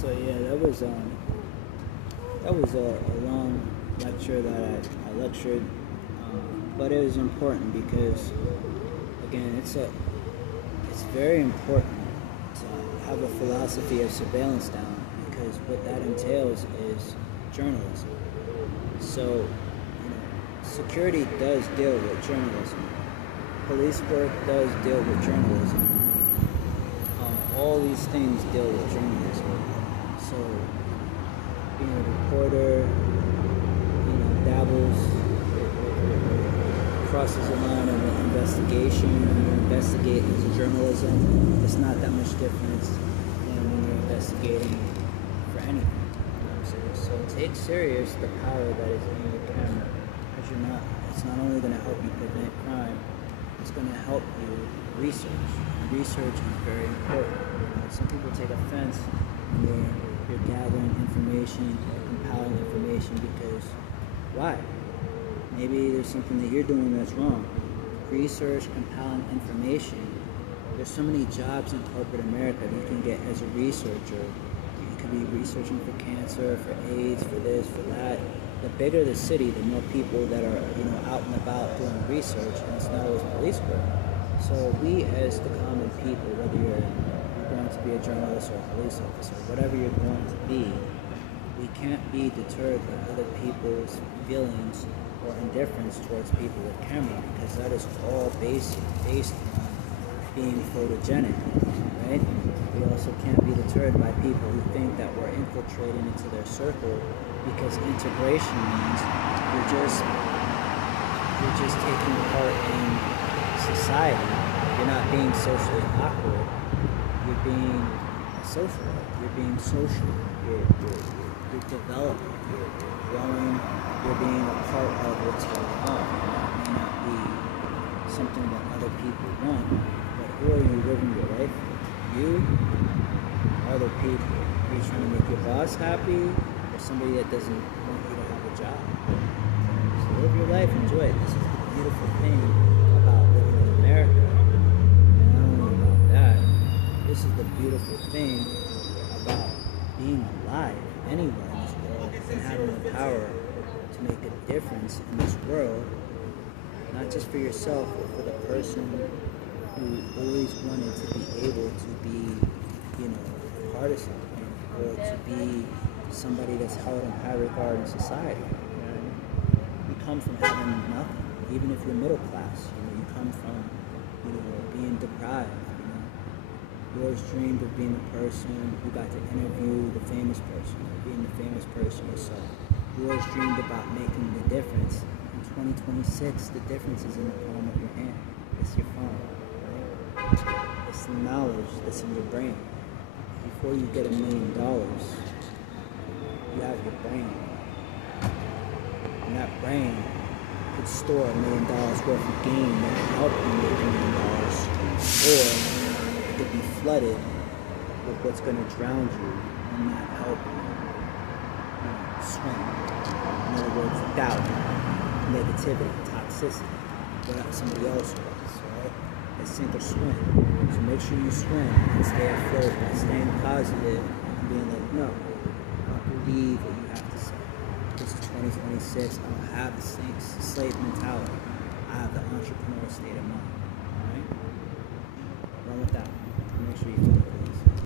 So yeah, that was a long lecture that I lectured, but it was important because again, it's very important to have a philosophy of surveillance down because what that entails is journalism. So, security does deal with journalism. Police work does deal with journalism. All these things deal with journalism. So, being a reporter, dabbles, crosses the line of an investigation. When you investigate into journalism, it's not that much difference than when you're investigating for anything. So take serious the power that is in your camera, because it's not only going to help you prevent crime, it's going to help you research. Research is very important. Some people take offense when you're gathering information, compiling information, because why? Maybe there's something that you're doing that's wrong. Research, compiling information. There's so many jobs in corporate America that you can get as a researcher. You could be researching for cancer, for AIDS, for this, for that. The bigger the city, the more people that are, out and about doing research, and it's not always police work. So we, as the common people, whether you're going to be a journalist or a police officer, whatever you're going to be, we can't be deterred by other people's feelings or indifference towards people with camera, because that is all based on being photogenic, right? We also can't be deterred by people who think that we're infiltrating into their circle, because integration means you're just taking part in society. You're not being socially awkward. You're being social. You're being social. You're developing. You're growing. You're being a part of what's going on. That may not be something that other people want, but who are you living your life with? You, other people. Are you trying to make your boss happy, or somebody that doesn't want you to have a job? So live your life, enjoy it. This is the beautiful thing about living in America. And not only about that, this is the beautiful thing about being alive anywhere in this world and having the power to make a difference in this world, not just for yourself, but for the person who always wanted to be able to be, a part of something, or to be somebody that's held in high regard in society. You come from having nothing, even if you're middle class. You come from, being deprived. You always dreamed of being the person who got to interview the famous person, or being the famous person yourself. You always dreamed about making the difference. In 2026, the difference is in the palm of your hand. It's your phone, right? It's the knowledge that's in your brain. Before you get $1 million, you have your brain. And that brain could store $1 million worth of gain that can help you make $1 million, or it could be flooded with what's going to drown you and not help you swim. In other words, doubt, negativity, toxicity, what somebody else was, right? It's sink or swim. So make sure you swim and stay afloat by staying positive and being like, no, I don't believe what you have to say. This is 2026. I don't have the slave mentality. I have the entrepreneurial state of mind. Alright? Run with that. Make sure you